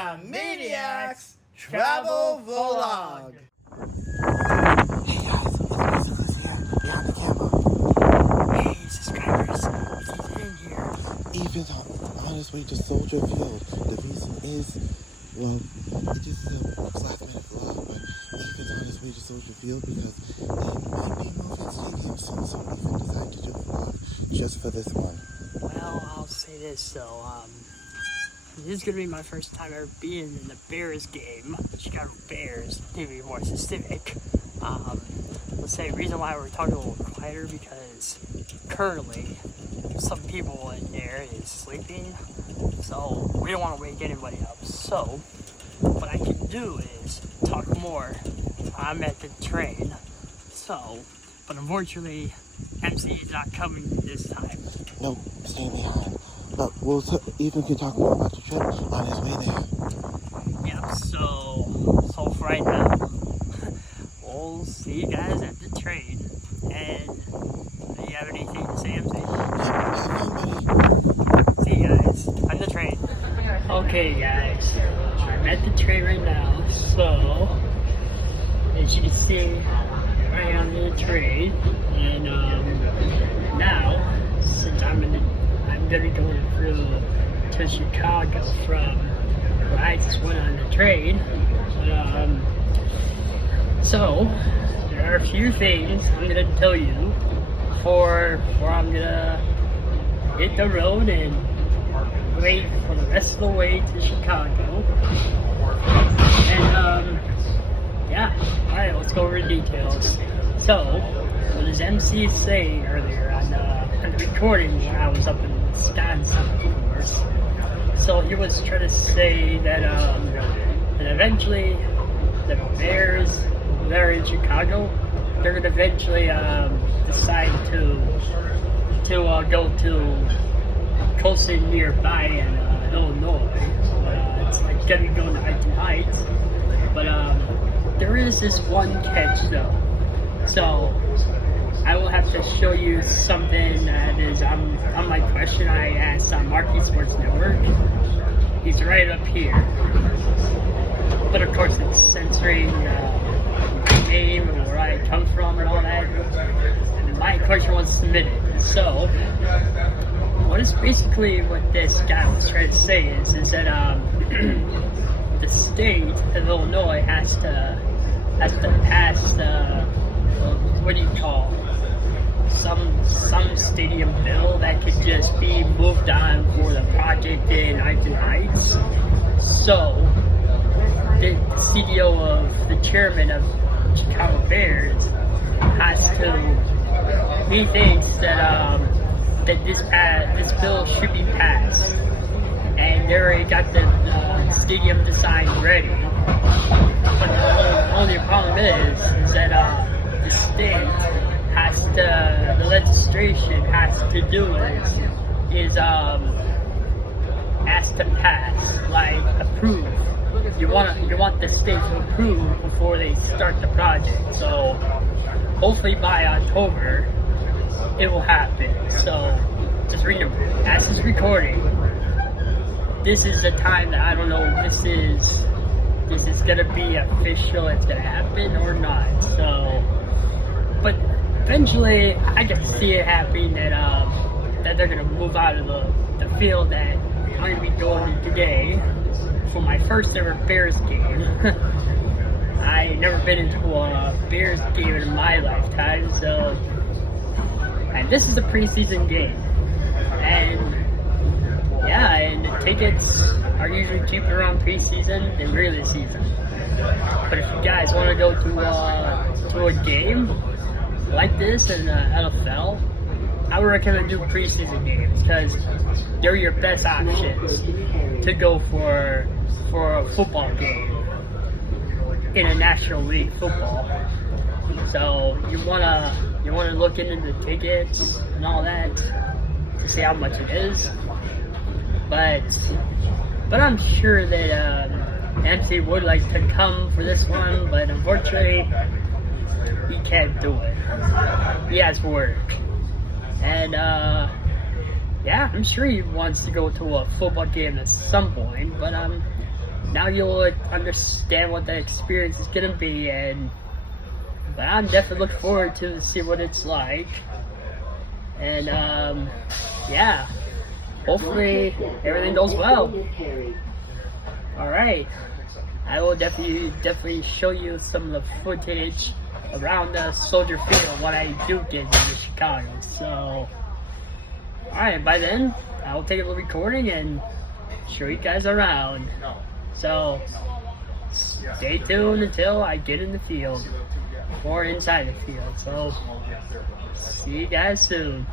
Maniacs Travel Vlog. Hey guys, it's here, behind the camera. Hey subscribers, Ethan in here. Ethan's on his way to Soldier Field. The reason is, well, it is a last minute vlog, but Ethan's on his way to Soldier Field because they might be moving stadium soon, so Ethan decided to do a vlog just for this one. Well, I'll say this though, this is gonna be my first time ever being in the Bears game, Chicago Bears, to be more specific. Let's say the reason why we're talking a little quieter because currently some people in there is sleeping, so we don't want to wake anybody up. So what I can do is talk more. I'm at the train, but unfortunately MC is not coming this time. No, stay behind. But Ethan can talk more about the trip on his way there. Yep, so for right now, we'll see you guys at the train. And do you have anything to say, MC? See you guys on the train. Okay guys, I'm at the train right now, so as you can see, right on the train, and now, since I'm gonna be going through to Chicago from where I just went on the train. So there are a few things I'm gonna tell you before I'm gonna hit the road and wait for the rest of the way to Chicago. And yeah, alright, let's go over the details. So what does MC say earlier on the recording when I was up in Wisconsin, of course? So he was trying to say that eventually the Bears, they're in Chicago, they're gonna eventually decide to go to Colson nearby in Illinois. It's like gonna be going to Iton Heights, but there is this one catch though. So I will have to show you something that is on my question I asked on Marquee Sports Network. He's right up here. But of course it's censoring my name and where I come from and all that. And my question was submitted. So what this guy was trying to say is that the state of Illinois has to pass what do you call some stadium bill that could just be moved on for the project in Iton Heights. So the CEO of the chairman of Chicago Bears he thinks that this bill should be passed, and they already got the stadium design ready. But the only problem is that the state the legislation has to do is has to pass, like approve. You want the state to approve before they start the project. So hopefully by October it will happen. So just remember, as this recording, this is the time that I don't know if this is gonna be official, it's gonna happen or not. So, but eventually I can see it happening that they're gonna move out of the field that I'm gonna be going to today for my first ever Bears game. I never been into a Bears game in my lifetime, so, and this is a preseason game, and yeah, and the tickets are usually cheaper around preseason than regular season. But if you guys want to go to a game like this in the NFL, I would recommend doing preseason games because they're your best options to go for a football game in a National League football. So you wanna look into the tickets and all that to see how much it is. But I'm sure that MC would like to come for this one, but unfortunately he can't do it. He has work. And yeah, I'm sure he wants to go to a football game at some point, but now you'll understand what the experience is gonna be, but I'm definitely looking forward to see what it's like. And yeah, hopefully everything goes well. Alright, I will definitely show you some of the footage around the Soldier Field when I do get into Chicago. So alright, by then I will take a little recording and show you guys around. So stay tuned until I get in the field or inside the field. So see you guys soon.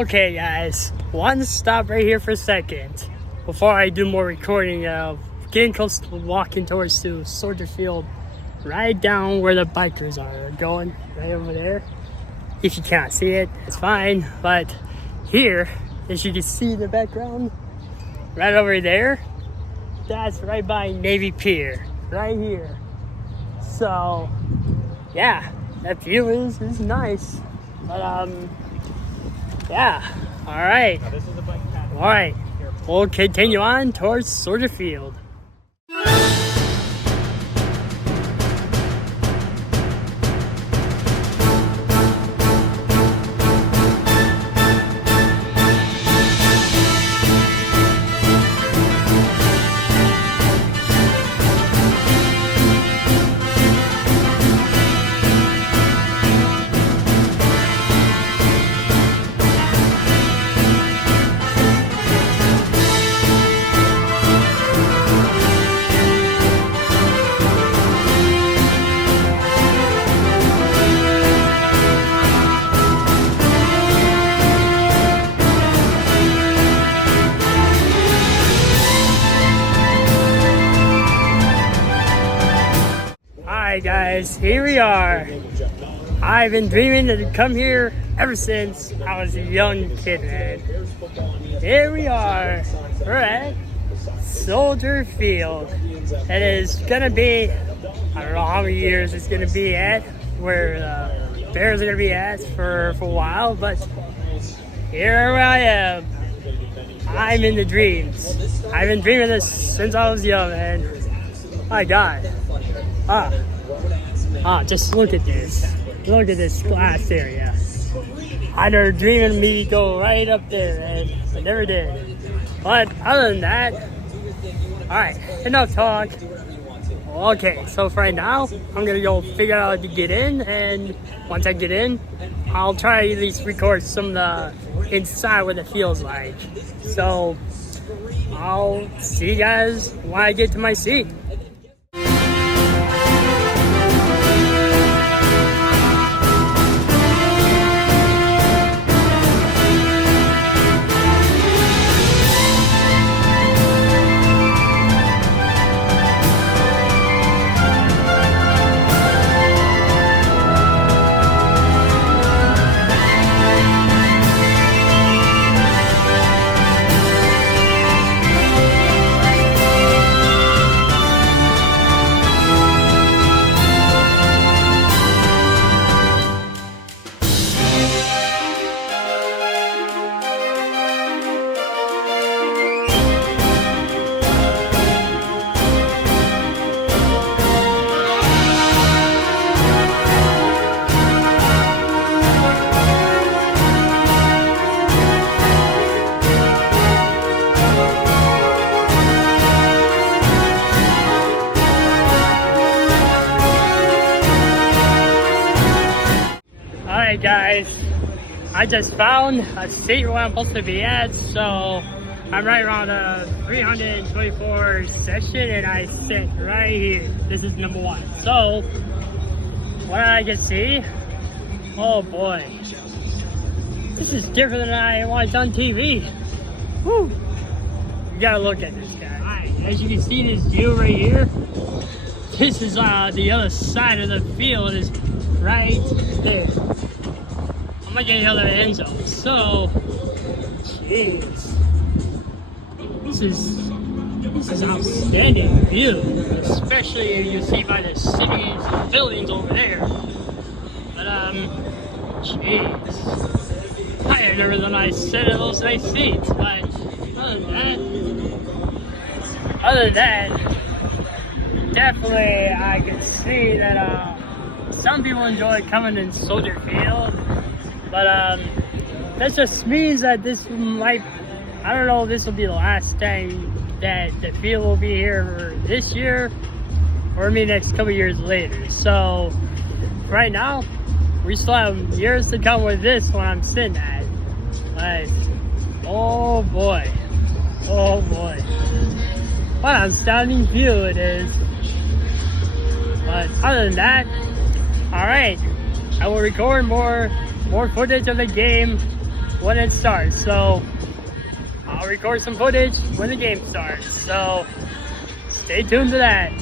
Okay guys, want to stop right here for a second before I do more recording of getting close to walking towards the Soldier Field, right down where the bikers are going, right over there. If you can't see it, it's fine, but here, as you can see in the background, right over there, that's right by Navy Pier, right here. So yeah, that view is nice, but yeah, alright. Alright, we'll continue on towards Soldier Field. Alright guys, here we are. I've been dreaming to come here ever since I was a young kid, man. Here we are. We're at Soldier Field. It is gonna be, I don't know how many years it's gonna be at, where the Bears are gonna be at for a while, but here I am. I'm in the dreams. I've been dreaming this since I was young, man. My God. Just look at this. Look at this glass area. I never dreamed of me to go right up there, and I never did. But other than that, alright, enough talk. Okay, so for right now, I'm gonna go figure out how to get in, and once I get in, I'll try to at least record some of the inside what it feels like. So, I'll see you guys when I get to my seat. I just found a state where I'm supposed to be at, so I'm right around a 324 session, and I sit right here. This is number 1. So, what I can see, oh boy, this is different than I watched on TV. Woo! You gotta look at this guy. Alright, as you can see, this view right here, this is the other side of the field is right there. I'm gonna get the other end zone. So, jeez, this is outstanding view, especially if you see by the cities and buildings over there. But jeez, I had never done a set of those nice seats. But other than that, definitely I can see that some people enjoy coming in Soldier Field. But that just means that this might, I don't know, this will be the last time that the field will be here for this year, or maybe next couple years later. So right now, we still have years to come with this one I'm sitting at. But oh boy, what an astounding view it is. But other than that, all right, I will record more footage of the game when it starts. So I'll record some footage when the game starts. So stay tuned to that.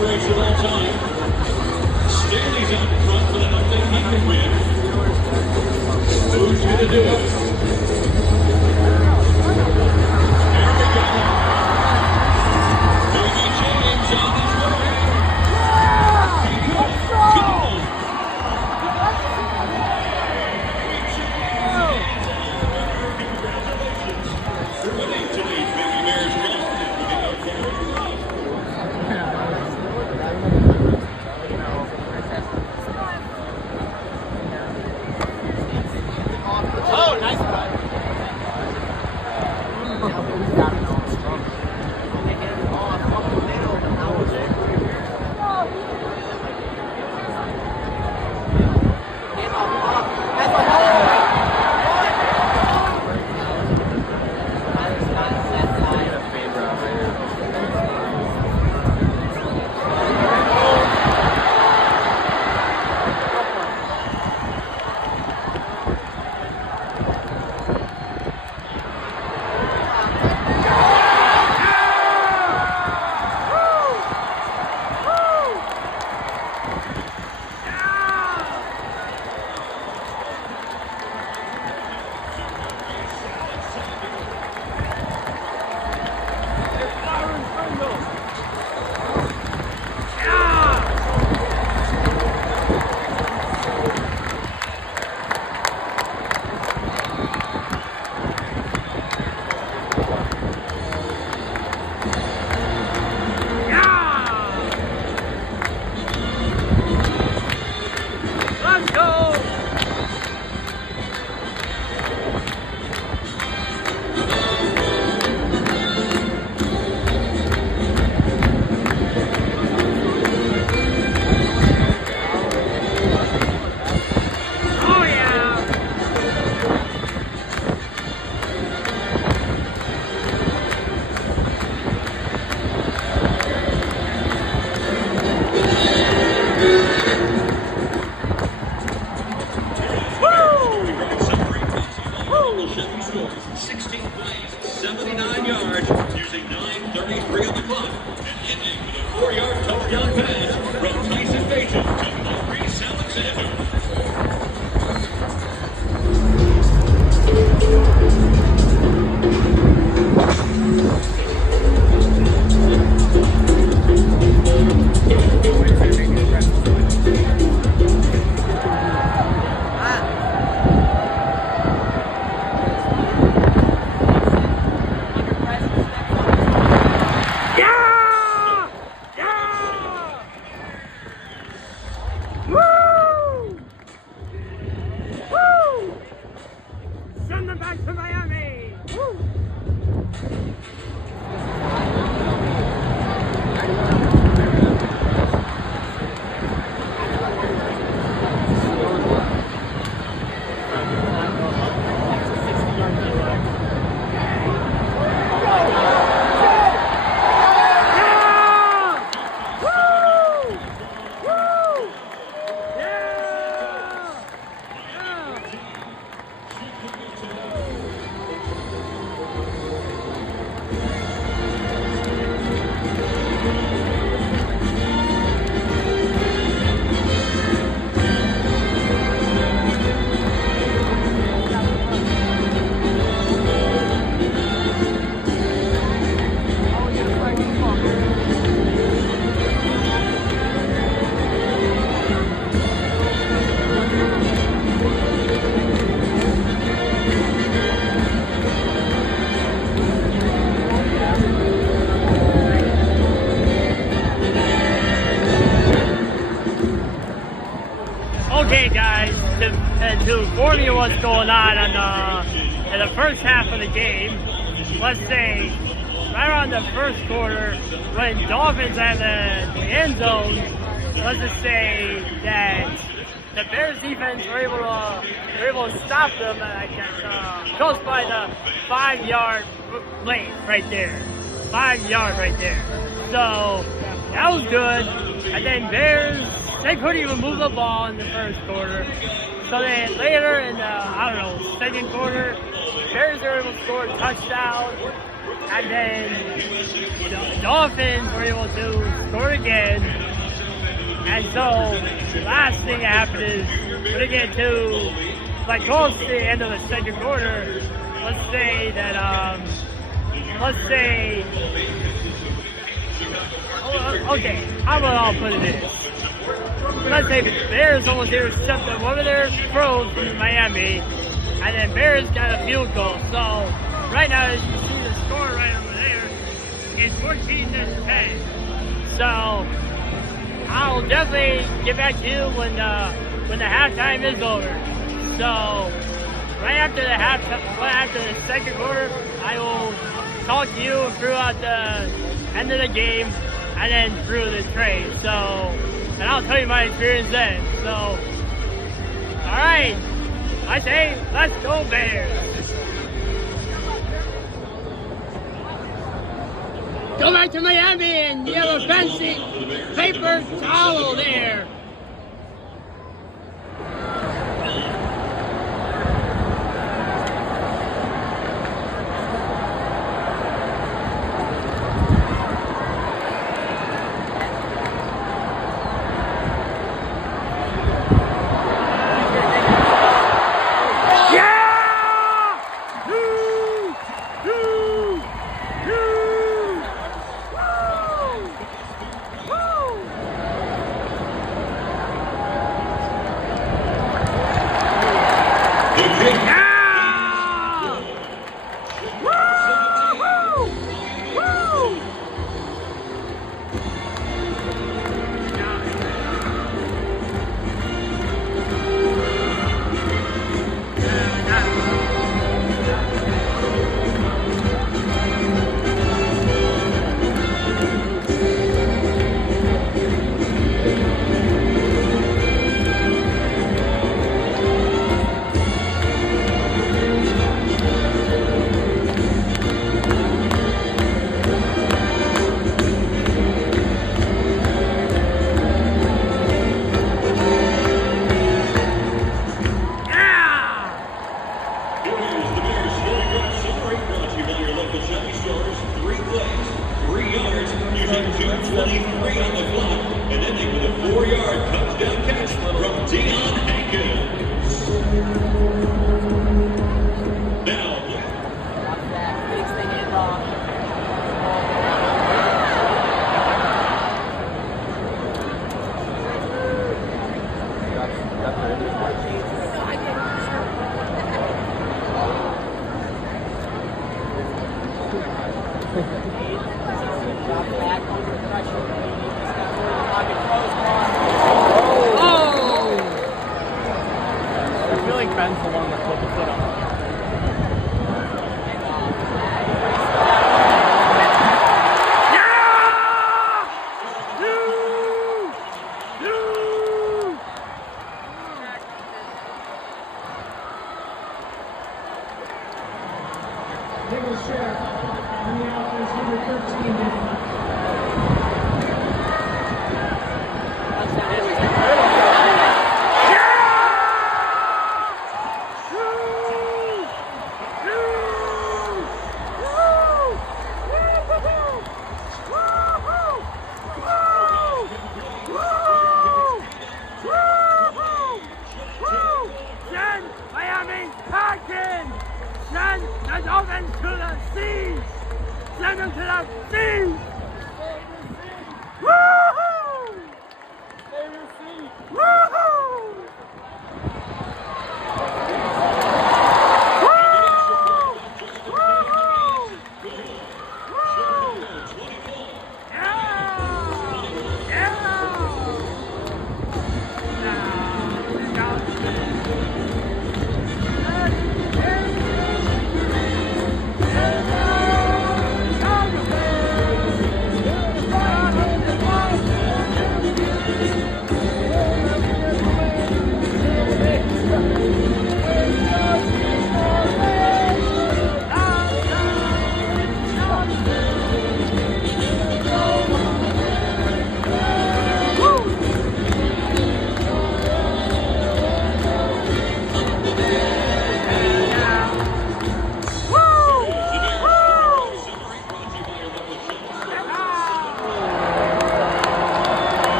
Race of all time. Staley's out front, but I don't think he can win. Who's going to do it? There we go. Baby James on his way. Let's go! Congratulations. Winning today's Baby Bears run. Oh, nice cut. Let's go! Oh yeah! Chevy scores 16 plays, 79 yards, using 9:33 on the clock, and ending with a 4-yard touchdown pass from Tyson Bagent to Maurice Alexander. Send them back to Miami! Woo! Okay, guys, to inform you what's going on in the first half of the game, let's say right around the first quarter, when Dolphins had the end zone, let's just say that the Bears defense were able to stop them close by the 5-yard lane right there. 5 yards right there. So that was good. And then Bears, they couldn't even move the ball in the first quarter. So then later in the, second quarter, Bears were able to score a touchdown. And then the Dolphins were able to score again. And so the last thing that happened is when they get to close to the end of the second quarter, let's say that okay, how about I'll put it this? Let's say Bears almost intercepted one of their throws from Miami, and then Bears got a field goal. So right now, as you see the score right over there, it's 14-10. So I'll definitely get back to you when the halftime is over. So right after the second quarter, I will talk to you throughout the end of the game and then through the trade. So, and I'll tell you my experience then. So, all right, I say let's go Bears. Go back to Miami and you have a fancy paper towel there. think Ben's the one that put the foot on. Send the Dolphins to the sea! Send them to the sea! Woohoo! Woohoo!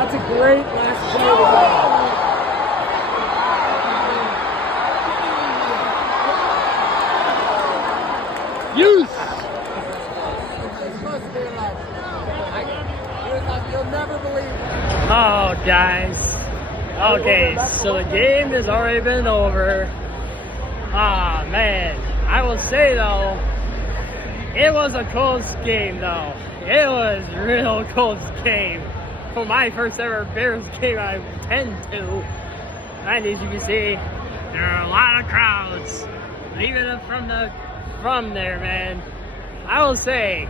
That's a great last play of the game. Use! You'll never believe it. Oh, guys. Okay, so the game has already been over. Ah, man. I will say, though, it was a close game, though. It was a real close game. For my first ever Bears game I attend to. And as you can see, there are a lot of crowds. Even from there, man. I will say,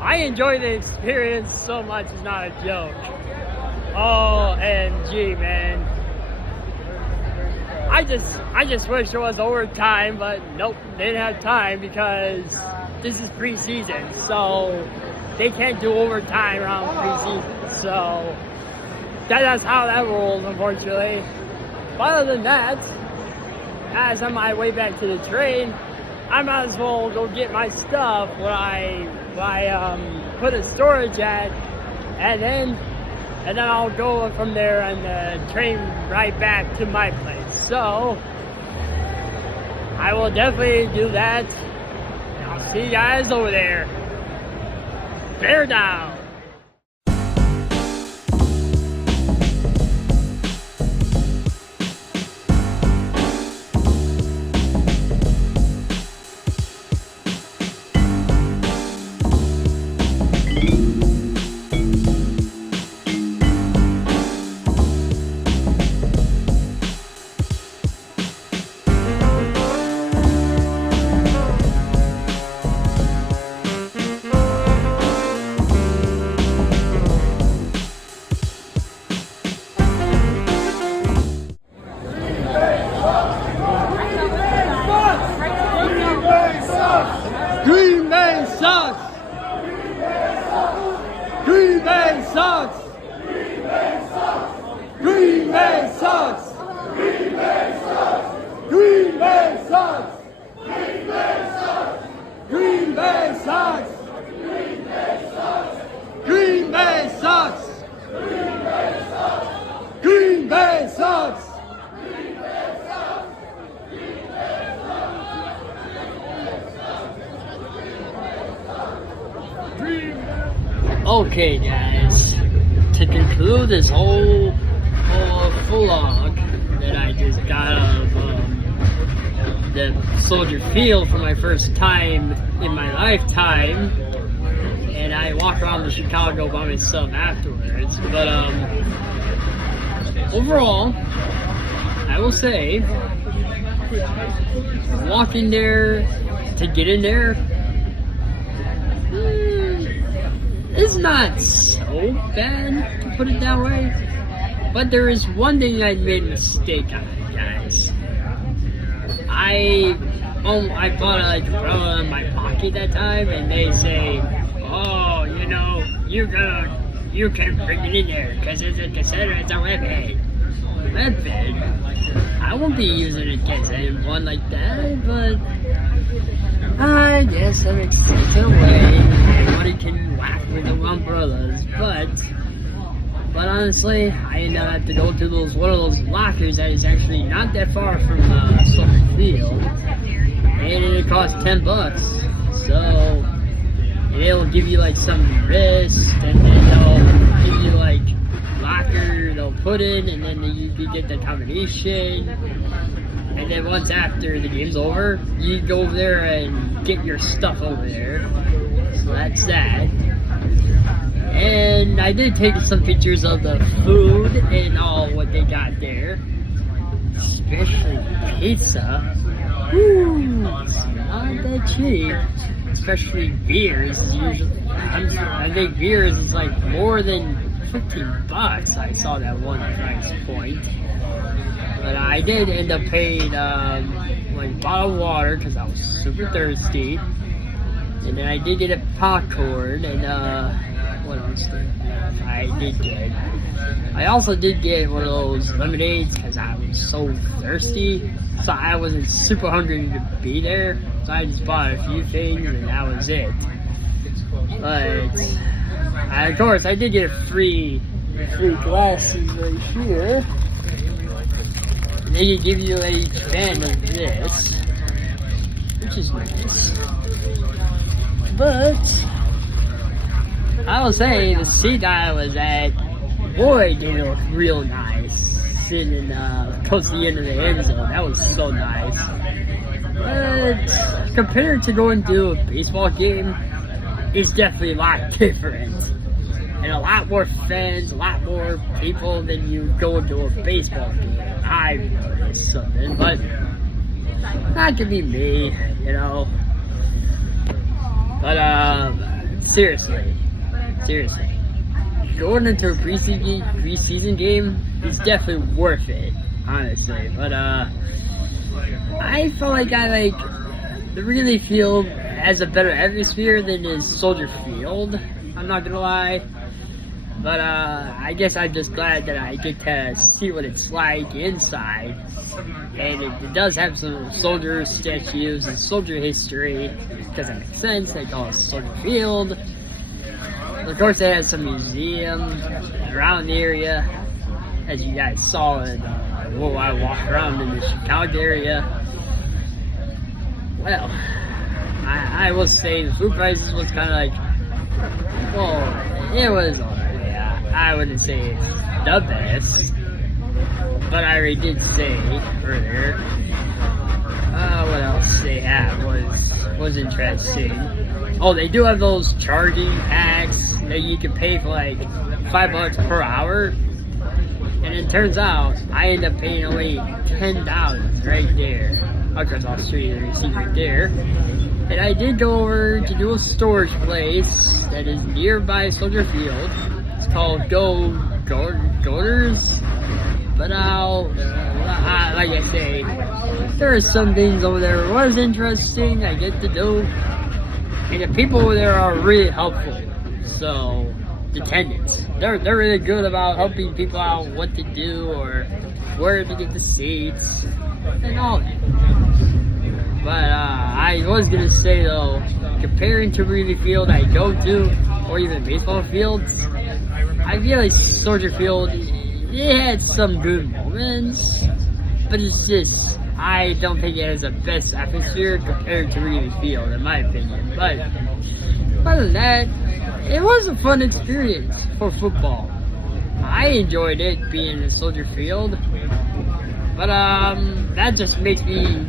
I enjoy the experience so much, it's not a joke. OMG, man. I just wish there was overtime, but nope, they didn't have time because this is preseason, so they can't do overtime around preseason. So that's how that rolls, unfortunately. But other than that, as on my way back to the train, I might as well go get my stuff where I put a storage at, and then I'll go from there on the train right back to my place. So I will definitely do that. I'll see you guys over there. Bear down. Green Bay sucks. Green Bay sucks. Green Bay sucks. Green Bay sucks. Green Bay sucks. Green Bay sucks. Green Bay sucks. Green Bay sucks. Okay, guys. To conclude this whole vlog that I just got out of the Soldier Field for my first time in my lifetime, and I walked around Chicago by myself afterwards. But overall, I will say, walking there to get in there, it's not so bad, to put it that way. But there is one thing I made a mistake on, guys. I bought a umbrella in my pocket that time, and they say, oh, you know, you can bring it in there because it's a webhead. I won't be using it against anyone like that, but I guess I'm extended away. Everybody can whack with the umbrellas, but honestly, I ended up having to go to one of those lockers that is actually not that far from Soldier Field, and it cost $10. So they'll give you like some wrist, and then they'll give you like locker they'll put in, and then you get the combination. And then once after the game's over, you go over there and get your stuff over there. So that's that. And I did take some pictures of the food and all what they got there. Especially pizza. Woo! It's not that cheap. Especially beers. Usually, I think beers is like more than $15. I saw that one price point. But I did end up paying like a bottle of water because I was super thirsty. And then I did get a popcorn and what else did I did get? I also did get one of those lemonades because I was so thirsty. So I wasn't super hungry to be there. So I just bought a few things and that was it. But of course I did get free glasses right here. They can give you each band of this, which is nice. But I will say the seat I was at, boy, did it look real nice. Sitting close to the end of the end zone, that was so nice. But compared to going to a baseball game, it's definitely a lot different. And a lot more fans, a lot more people than you go to a baseball game. I've noticed something, but that could be me, you know. But seriously, going into a preseason game is definitely worth it, honestly. But I felt like the Wrigley Field has a better atmosphere than is Soldier Field. I'm not gonna lie. But I guess I'm just glad that I get to see what it's like inside. And it does have some soldier statues and soldier history, because it makes sense. They call it Soldier Field. Of course, it has some museums around the area, as you guys saw while I walked around in the Chicago area. Well, I will say the food prices was kind of like, well, it was alright. I wouldn't say it's the best, but I already did say earlier. What else they have was interesting. Oh, they do have those charging packs that you can pay for like $5 per hour, and it turns out I end up paying only $10 right there. Of course, I'll show you the receipt right there. And I did go over to do a storage place that is nearby Soldier Field. It's called Goaters, but like I say, there are some things over there that was interesting. I get to do, And the people over there are really helpful. So, the attendants, they're really good about helping people out what to do or where to get the seats and all that. But I was gonna say though, comparing to Wrigley Field I go to, or even baseball fields, I feel like Soldier Field, it had some good moments, but it's just, I don't think it has the best atmosphere compared to Wrigley Field, in my opinion. But other than that, it was a fun experience for football. I enjoyed it being in Soldier Field, but that just makes me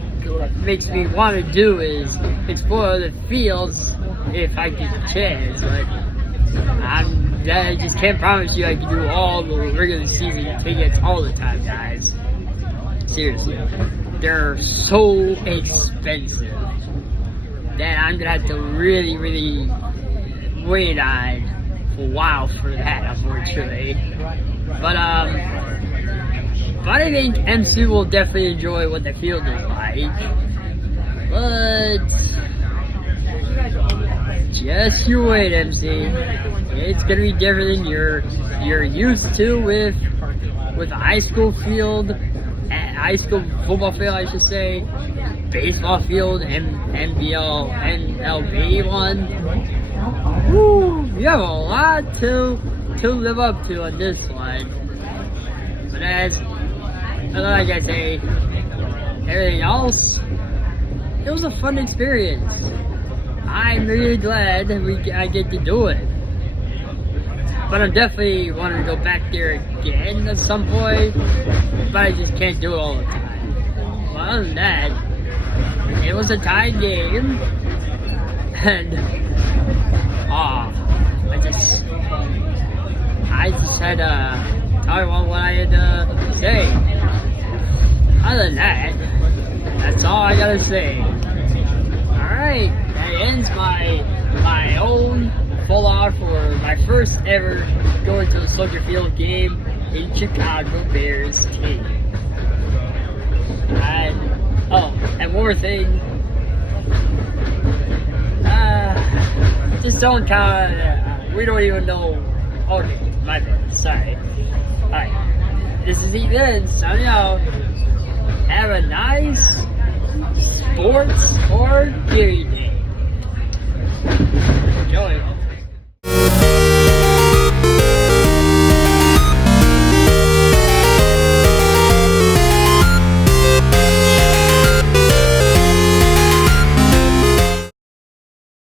want to do is explore other fields if I get the chance. But I just can't promise you I can do all the regular season tickets all the time, guys. Seriously, they're so expensive that I'm gonna have to really wait on a while for that, unfortunately. But I think MC will definitely enjoy what the field is like. But just you wait, MC. It's gonna be different than you're used to with a high school field, high school football field, I should say, baseball field, MLB one. Woo, you have a lot to live up to on this one. But like I say, everything else, it was a fun experience. I'm really glad I get to do it. But I'm definitely wanting to go back there again at some point, but I just can't do it all the time. Well, other than that, it was a tied game, and I just had to talk about what I had to say. Other than that, that's all I gotta say. Alright, that ends my own full out for my first ever going to a Soldier Field game in Chicago Bears team. And one more thing. Just don't count. We don't even know. Okay, my bad. Sorry. Alright. This is Ethan signing out. Have a nice sports or theory day.